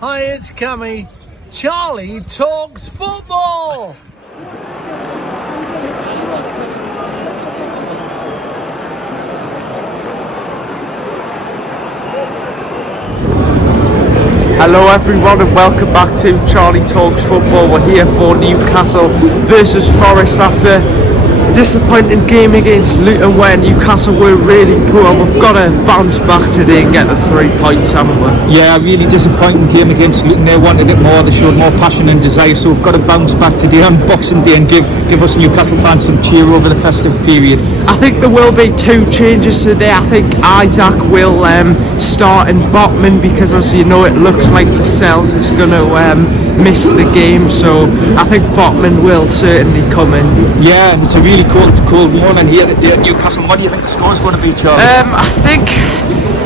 Hi, it's Cammy. Charlie talks football. Hello everyone and welcome back to Charlie Talks Football. We're here for Newcastle versus Forest after a disappointing game against Luton where Newcastle were really poor. We've got to bounce back today and get the 3 points, haven't we? Yeah, a really disappointing game against Luton. They wanted it more, they showed more passion and desire, so we've got to bounce back today on Boxing Day and give us Newcastle fans some cheer over the festive period. I think there will be 2 changes today. I think Isaac will start in Botman because, as you know, it looks like Lascelles is going to miss the game, so I think Botman will certainly come in. Yeah, and it's a really cold morning here today at Newcastle. What do you think the score's going to be, Charlie? I think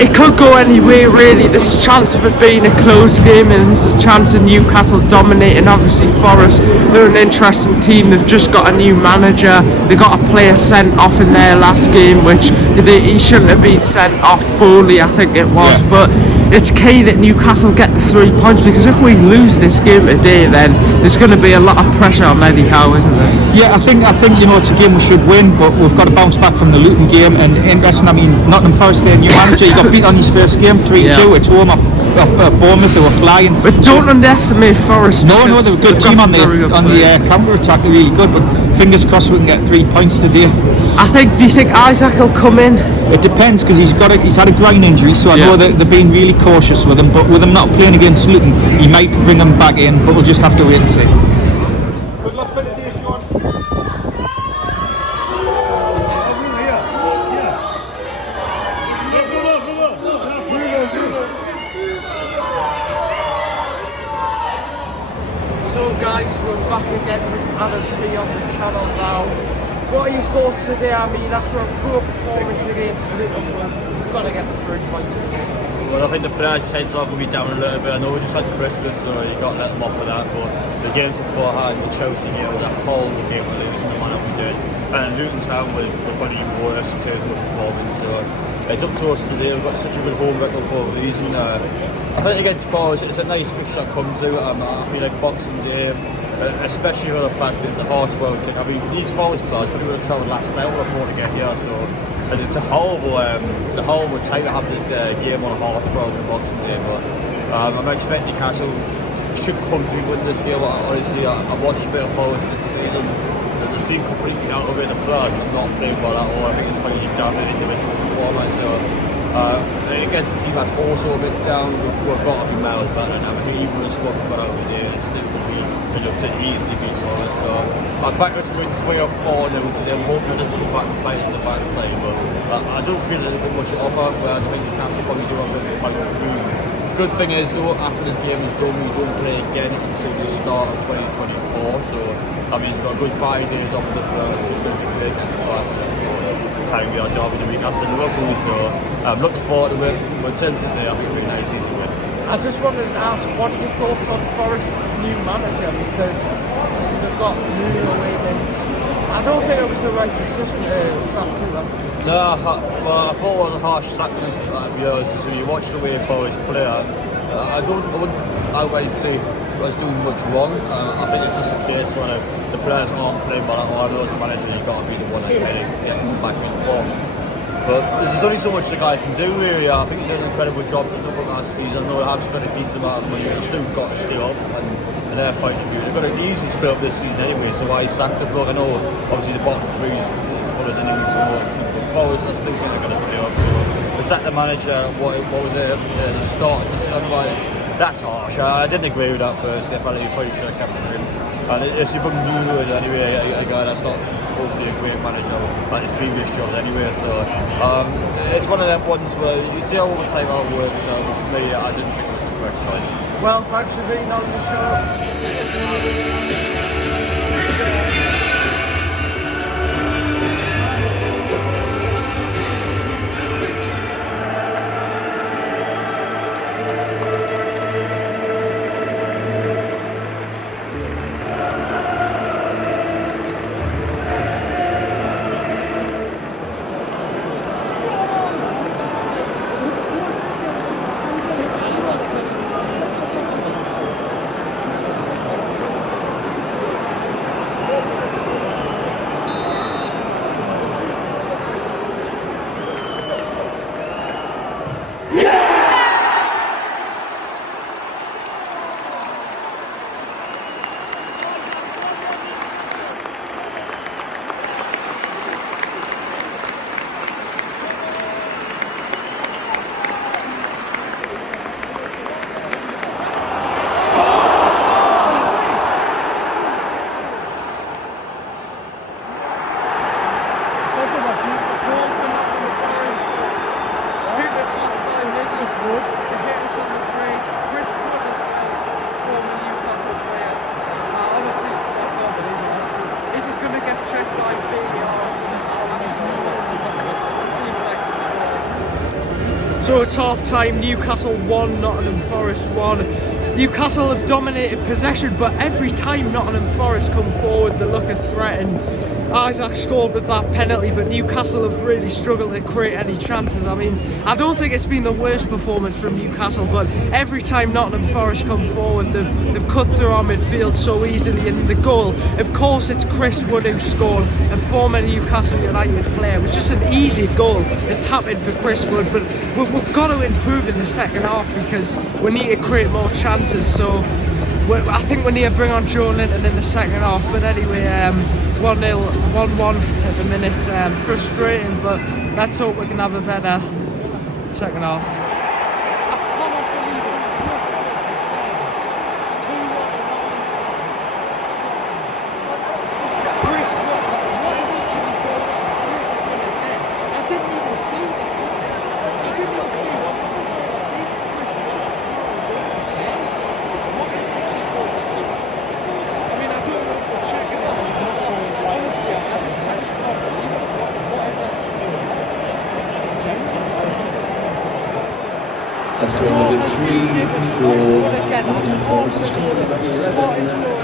it could go anyway, really. There's a chance of it being a close game, and there's a chance of Newcastle dominating. Obviously, Forest, they're an interesting team. They've just got a new manager. They got a player sent off in their last game, which he shouldn't have been sent off. Bowley, I think it was, yeah. But it's key that Newcastle get the 3 points, because if we lose this game today, then there's going to be a lot of pressure on Eddie Howe, isn't there? Yeah, I think it's a game we should win, but we've got to bounce back from the Luton game. And interesting, Nottingham Forest, their new manager, he got beat on his first game 3-2 at home off Bournemouth. They were flying. But don't underestimate Forest. No, they're a good team on the counter attack. They're really good, but fingers crossed we can get 3 points today. Do you think Isaac will come in? It depends, because he's had a groin injury, so I know that they're being really cautious with him. But with him not playing against Luton, he might bring him back in. But we'll just have to wait and see. Good luck for today, Sean. So guys, we're back again with Adam P on the channel now. What are your thoughts today? After a poor performance against Luton, we've got to get the 3 points today. Well, I think the players' heads are going to be down a little bit. I know we just had Christmas, so you got to let them off for that. But the games beforehand, the Chelsea game, that whole game we're losing the manner we did. And Luton Town was probably even worse in terms of the performance. So it's up to us today. We've got such a good home record for a reason. I think against Forest, it's a nice fixture to come to. I feel like Boxing Day, especially with the fact that it's a hard work. These Forest players probably would have travelled last night before to get here. So it's a horrible time to have this game on a hard road in Boxing Day. But I'm expecting Newcastle should comfortably win this game. Honestly, I've watched a bit of Forest this season. They seem completely out of it. The players are not playing well at all. I think it's probably just down to the individual performance. So against a team that's also a bit down, we've got to be miles better. And I think even the squad we've got out there, it's still going to be enough to easily beat Forest. So I'm back to win 3 or 4 now today. I'm hoping it doesn't come back and play in the backside, but I don't feel there's much to offer. Whereas I think Newcastle probably do have a bit of improve. The good thing is though, after this game is done, we don't play again until the start of 2024. So that means we've got a good 5 days off the just going to be great. Time we are jobbing the week after Liverpool, so I'm looking forward to it. But in terms of the really nice season win. I just wanted to ask, what are your thoughts on Forest's new manager? Because obviously they've got Nuno in, and I don't think it was the right decision to sack him. No, well, I thought it was a harsh sacking, to be honest. Because if you watch the way Forest play, I wouldn't outright say was doing much wrong. I think it's just a case where the players aren't playing well at all. I know as a manager you've got to be the one that kind of gets them back in form. But there's only so much the guy can do really. I think he's done an incredible job last season. I know they have spent a decent amount of money, but they've still got to stay up. And from their point of view, they've got to easily stay up this season anyway. So why he sacked the bloke? I know obviously the bottom 3 is full of the new team, but Forest, I still think they're going to stay up. So they sacked the manager. What was it? The start of December. That's harsh. I didn't agree with that personally. I felt like he probably should have kept him in. And if you bring Nuno in anyway, a guy that's not hopefully a great manager at his previous job anyway. So it's one of them ones where you see all the time how it works. So for me, I didn't think it was the correct choice. Well, thanks for being on the show. So it's half time, Newcastle 1, Nottingham Forest 1. Newcastle have dominated possession, but every time Nottingham Forest come forward, they look a threat, and Isaac scored with that penalty, but Newcastle have really struggled to create any chances. I mean, I don't think it's been the worst performance from Newcastle, but every time Nottingham Forest come forward, they've cut through our midfield so easily, and the goal, of course, it's Chris Wood who scored, a former Newcastle United player. It was just an easy goal, a tap in for Chris Wood, but we've got to improve in the second half because we need to create more chances. So I think we need to bring on Joe Linton in the second half. But anyway, 1-0, 1-1 at the minute. Frustrating, but let's hope we can have a better second half. I cannot believe it. Chris Wood again. 2-1 Chris Wood. What actually goes to Chris Wood again? I didn't even see the pass. I didn't even see what happened to the face of Chris Wood. What is actually going on? I mean, I don't know if we're checking it out. Honestly, I just can't believe it. What is that? That's goal number 3 for Nottingham Forest. Has scored number 11,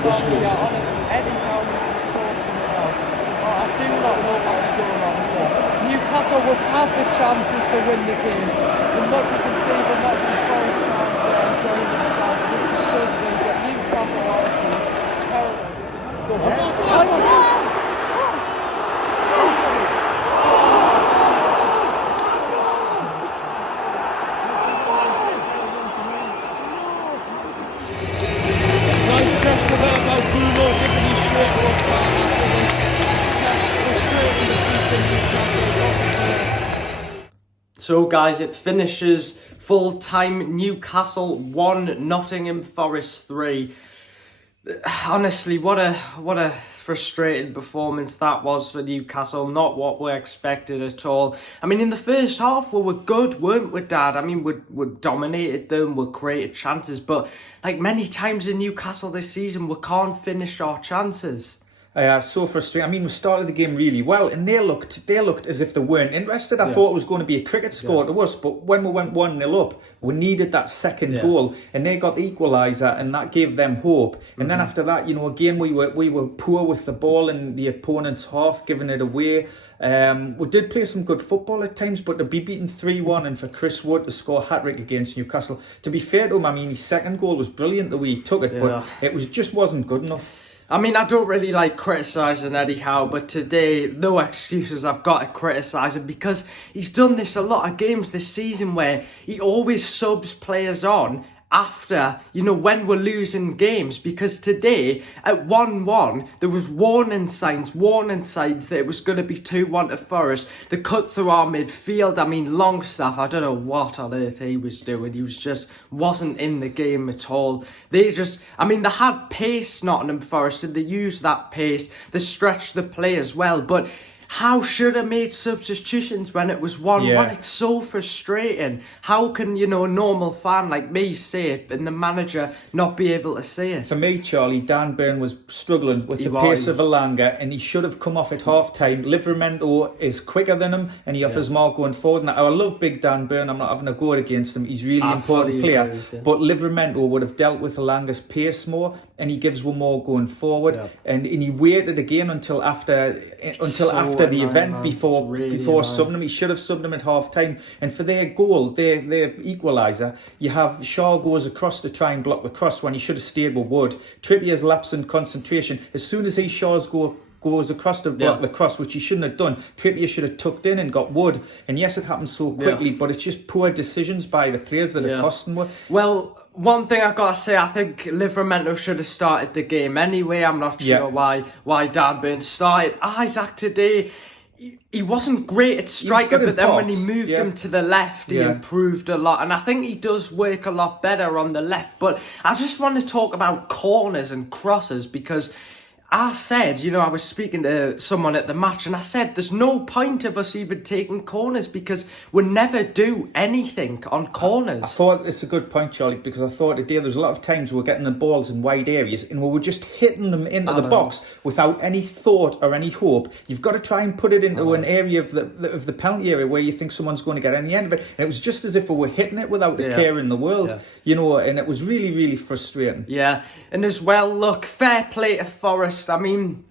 Chris Wood. Eddie Howe needs to sort something out. I do not know what's going on here. Newcastle have had the chances to win the game. And look, you can see the Nottingham Forest fans there enjoying themselves. This is should be, but Newcastle are terrible. Nice test of that by Bruno, giving you straight off So guys, it finishes full time, Newcastle 1, Nottingham Forest 3. Honestly, what a frustrating performance that was for Newcastle. Not what we expected at all. I mean, in the first half, we were good, weren't we, Dad? I mean, we dominated them, we created chances, but like many times in Newcastle this season, we can't finish our chances. So frustrating. I mean, we started the game really well, and they looked as if they weren't interested. I thought it was going to be a cricket score to us, but when we went 1-0 up, we needed that second goal, and they got the equaliser, and that gave them hope. And then after that, you know, again we were poor with the ball in the opponent's half, giving it away. We did play some good football at times, but to be beaten 3-1 and for Chris Wood to score a hat-trick against Newcastle, to be fair to him, I mean, his second goal was brilliant the way he took it, but it just wasn't good enough. I mean, I don't really like criticising Eddie Howe, but today, no excuses, I've got to criticise him because he's done this a lot of games this season where he always subs players on after, you know, when we're losing games, because today at 1-1 there was warning signs that it was going to be 2-1 to Forest. They cut through our midfield. I mean, Longstaff, I don't know what on earth he was doing. He was just wasn't in the game at all. They had pace, Nottingham Forest, and they used that pace. They stretched the play as well, but Howe should have made substitutions when it was 1-1. It's so frustrating. How can, you know, a normal fan like me see it and the manager not be able to see it? For me, Charlie, Dan Burn was struggling with the pace of Alanga, and he should have come off at half-time. Livramento is quicker than him, and he offers more going forward. Now, I love big Dan Burn. I'm not having a go against him. He's really important player. But Livramento would have dealt with Alanga's pace more, and he gives one more going forward. And he waited again until after the event before subbing him. He should have subbed him at half time. And for their goal, their equaliser, you have Shaw goes across to try and block the cross when he should have stayed with Wood. Trippier's lapse in concentration. As soon as Shaw's goes across to block the cross, which he shouldn't have done, Trippier should have tucked in and got Wood. And yes, it happened so quickly, but it's just poor decisions by the players that are costing Wood. Well, one thing I've got to say, I think Livramento should have started the game anyway. I'm not sure why Dan Burn started. Isaac today, he wasn't great at striker, but then when he moved him to the left, he improved a lot. And I think he does work a lot better on the left. But I just want to talk about corners and crosses because I said, I was speaking to someone at the match and I said there's no point of us even taking corners because we never do anything on corners. I thought it's a good point, Charlie, because I thought today there's a lot of times we're getting the balls in wide areas and we were just hitting them into the box without any thought or any hope. You've got to try and put it into an area of the penalty area where you think someone's going to get on the end of it. And it was just as if we were hitting it without a care in the world, and it was really, really frustrating. Yeah, and as well, look, fair play to Forest. I mean,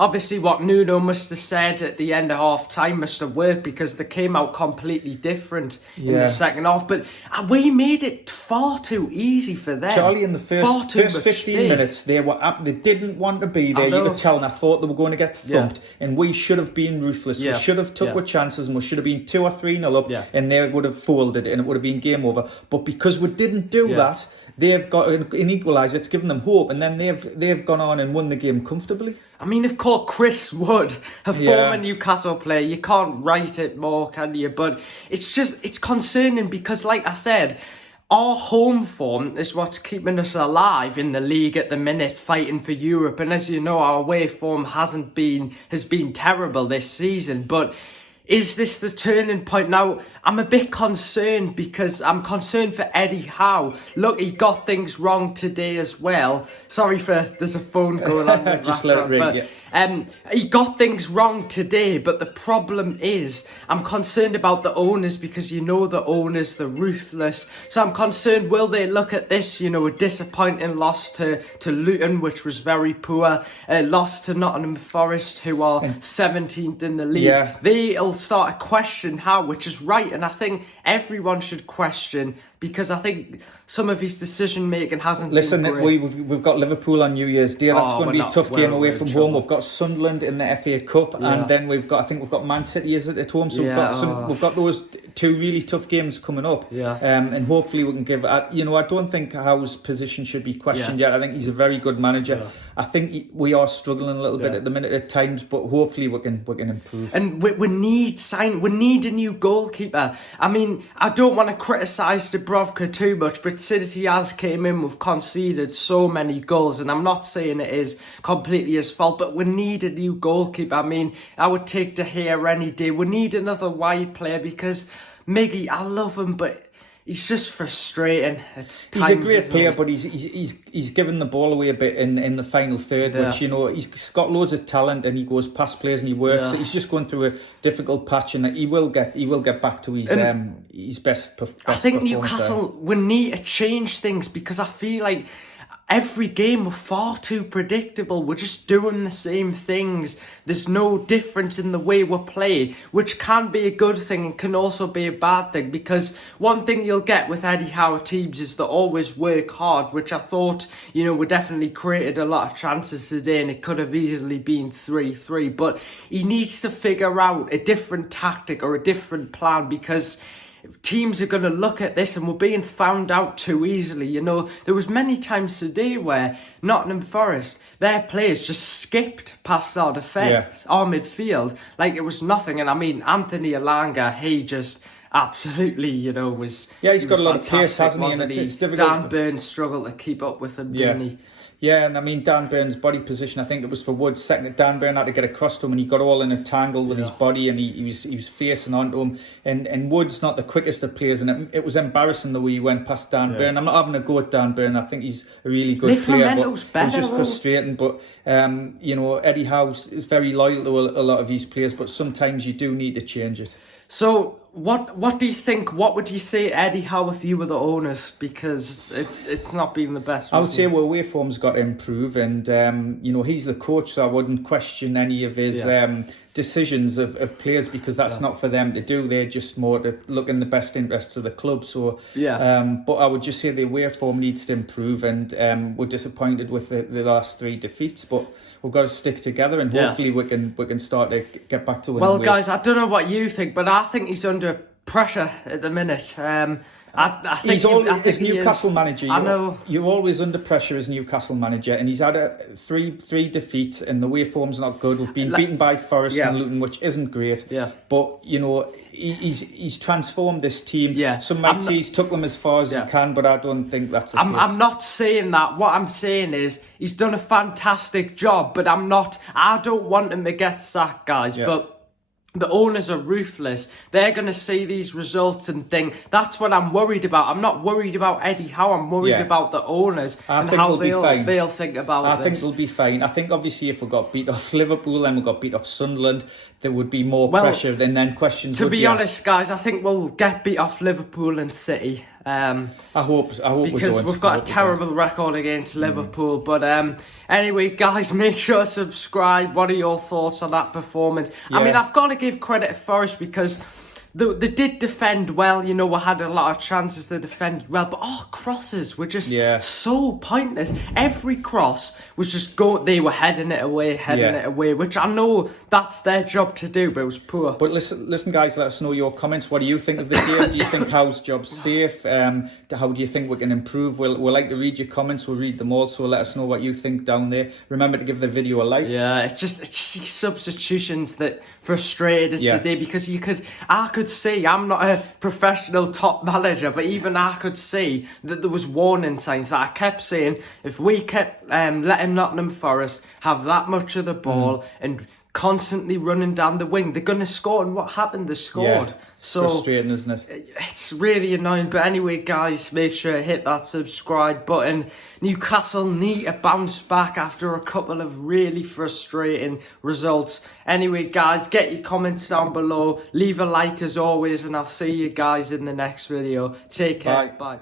obviously what Nuno must have said at the end of half-time must have worked because they came out completely different in the second half. But we made it far too easy for them. Charlie, in the first 15 minutes, they didn't want to be there. You could tell, and I thought they were going to get thumped. And we should have been ruthless. We should have took our chances, and we should have been 2 or 3-0 up, and they would have folded, and it would have been game over. But because we didn't do that, they've got an equaliser. It's given them hope, and then they've gone on and won the game comfortably. I mean, of course, Chris Wood, a former Newcastle player, you can't write it more, can you? But it's concerning because, like I said, our home form is what's keeping us alive in the league at the minute, fighting for Europe. And as you know, our away form has been terrible this season, but is this the turning point? Now, I'm a bit concerned because I'm concerned for Eddie Howe. Look, he got things wrong today as well. Sorry there's a phone going on. Just let it ring, he got things wrong today, but the problem is I'm concerned about the owners because the owners, they're ruthless. So I'm concerned, will they look at this, a disappointing loss to Luton, which was very poor, a loss to Nottingham Forest, who are 17th in the league. Yeah. They'll start to question Howe, which is right, and I think everyone should question because I think some of his decision making hasn't been great. We've got Liverpool on New Year's Day. That's going to be a tough game away from home. We've got Sunderland in the FA Cup, and then we've got Man City at home. So we've got those 2 really tough games coming up. And hopefully we can give. I don't think Howe's position should be questioned yet. I think he's a very good manager. I think we are struggling a little bit at the minute at times, but hopefully we can improve. And we need a new goalkeeper. I mean, I don't want to criticise Dubravka too much, but City has came in, we've conceded so many goals, and I'm not saying it is completely his fault, but we need a new goalkeeper. I mean, I would take De Gea any day. We need another wide player because Miggy, I love him, but he's just frustrating. He's a great player, but he's given the ball away a bit in the final third, which he's got loads of talent and he goes past players and he works. He's just going through a difficult patch, and he will get back to his best. I think Newcastle we need to change things because I feel like every game we're far too predictable. We're just doing the same things. There's no difference in the way we play, which can be a good thing and can also be a bad thing, because one thing you'll get with Eddie Howe teams is they always work hard, which I thought, we definitely created a lot of chances today and it could have easily been 3-3, but he needs to figure out a different tactic or a different plan, because teams are going to look at this and we're being found out too easily. There was many times today where Nottingham Forest, their players just skipped past our defence, our midfield, like it was nothing. And I mean, Anthony Elanga, he just absolutely, was... Yeah, he's got a lot of pace, hasn't he? And it's difficult. Dan Burns struggled to keep up with him, didn't he? Yeah, and I mean, Dan Burns' body position, I think it was for Wood's second. Dan Burn had to get across to him and he got all in a tangle with his body, and he was facing onto him. And Wood's not the quickest of players, and it was embarrassing the way he went past Dan Burn. I'm not having a go at Dan Burn. I think he's a really good player, but it was just frustrating. But, Eddie Howe is very loyal to a lot of his players, but sometimes you do need to change it. So what do you think? What would you say, Eddie Howe, if you were the owners? Because it's not been the best. I would say away form's got to improve, and he's the coach, so I wouldn't question any of his decisions of players, because that's not for them to do. They're just more to look in the best interests of the club. So but I would just say the away form needs to improve, and we're disappointed with the last 3 defeats, but we've got to stick together, and hopefully we can start to get back to winning. Well, guys, I don't know what you think, but I think he's under pressure at the minute. I think He's always as he Newcastle is. manager. I know. You're always under pressure as Newcastle manager, and he's had three defeats, and the way form's not good. We've been beaten by Forest Yeah. and Luton, which isn't great. Yeah. But you know, he's transformed this team. Yeah. Some might say he's took them as far as he can, but I don't think that's the case. I'm not saying that. What I'm saying is he's done a fantastic job, but I don't want him to get sacked, guys. Yeah. But the owners are ruthless. They're going to see these results and think, that's what I'm worried about. I'm not worried about Eddie Howe. I'm worried about the owners and how they'll think about this. I think they'll be fine. I think obviously if we got beat off Liverpool and we got beat off Sunderland, there would be more pressure and then questions. To be honest, guys, I think we'll get beat off Liverpool and City. I hope because we've got a terrible record against Liverpool. But anyway, guys, make sure to subscribe. What are your thoughts on that performance? I mean, I've got to give credit to Forest because they did defend well. You know, we had a lot of chances to defend well, but crosses were just so pointless. Every cross was just they were heading it away, which I know that's their job to do, but it was poor. But listen, guys, let us know your comments. What do you think of the game? Do you think Howe's job's safe? How do you think we can improve? We'll like to read your comments. We'll read them all. So let us know what you think down there. Remember to give the video a like. Yeah, it's just these substitutions that frustrated us today because I could see, I'm not a professional top manager, but even I could see that there was warning signs that I kept saying, if we kept letting Nottingham Forest have that much of the ball and constantly running down the wing, they're going to score. And what happened? They scored. So frustrating, isn't it? It's really annoying. But anyway, guys, make sure to hit that subscribe button. Newcastle need to bounce back after a couple of really frustrating results. Anyway, guys, get your comments down below. Leave a like as always, and I'll see you guys in the next video. Take care. Bye.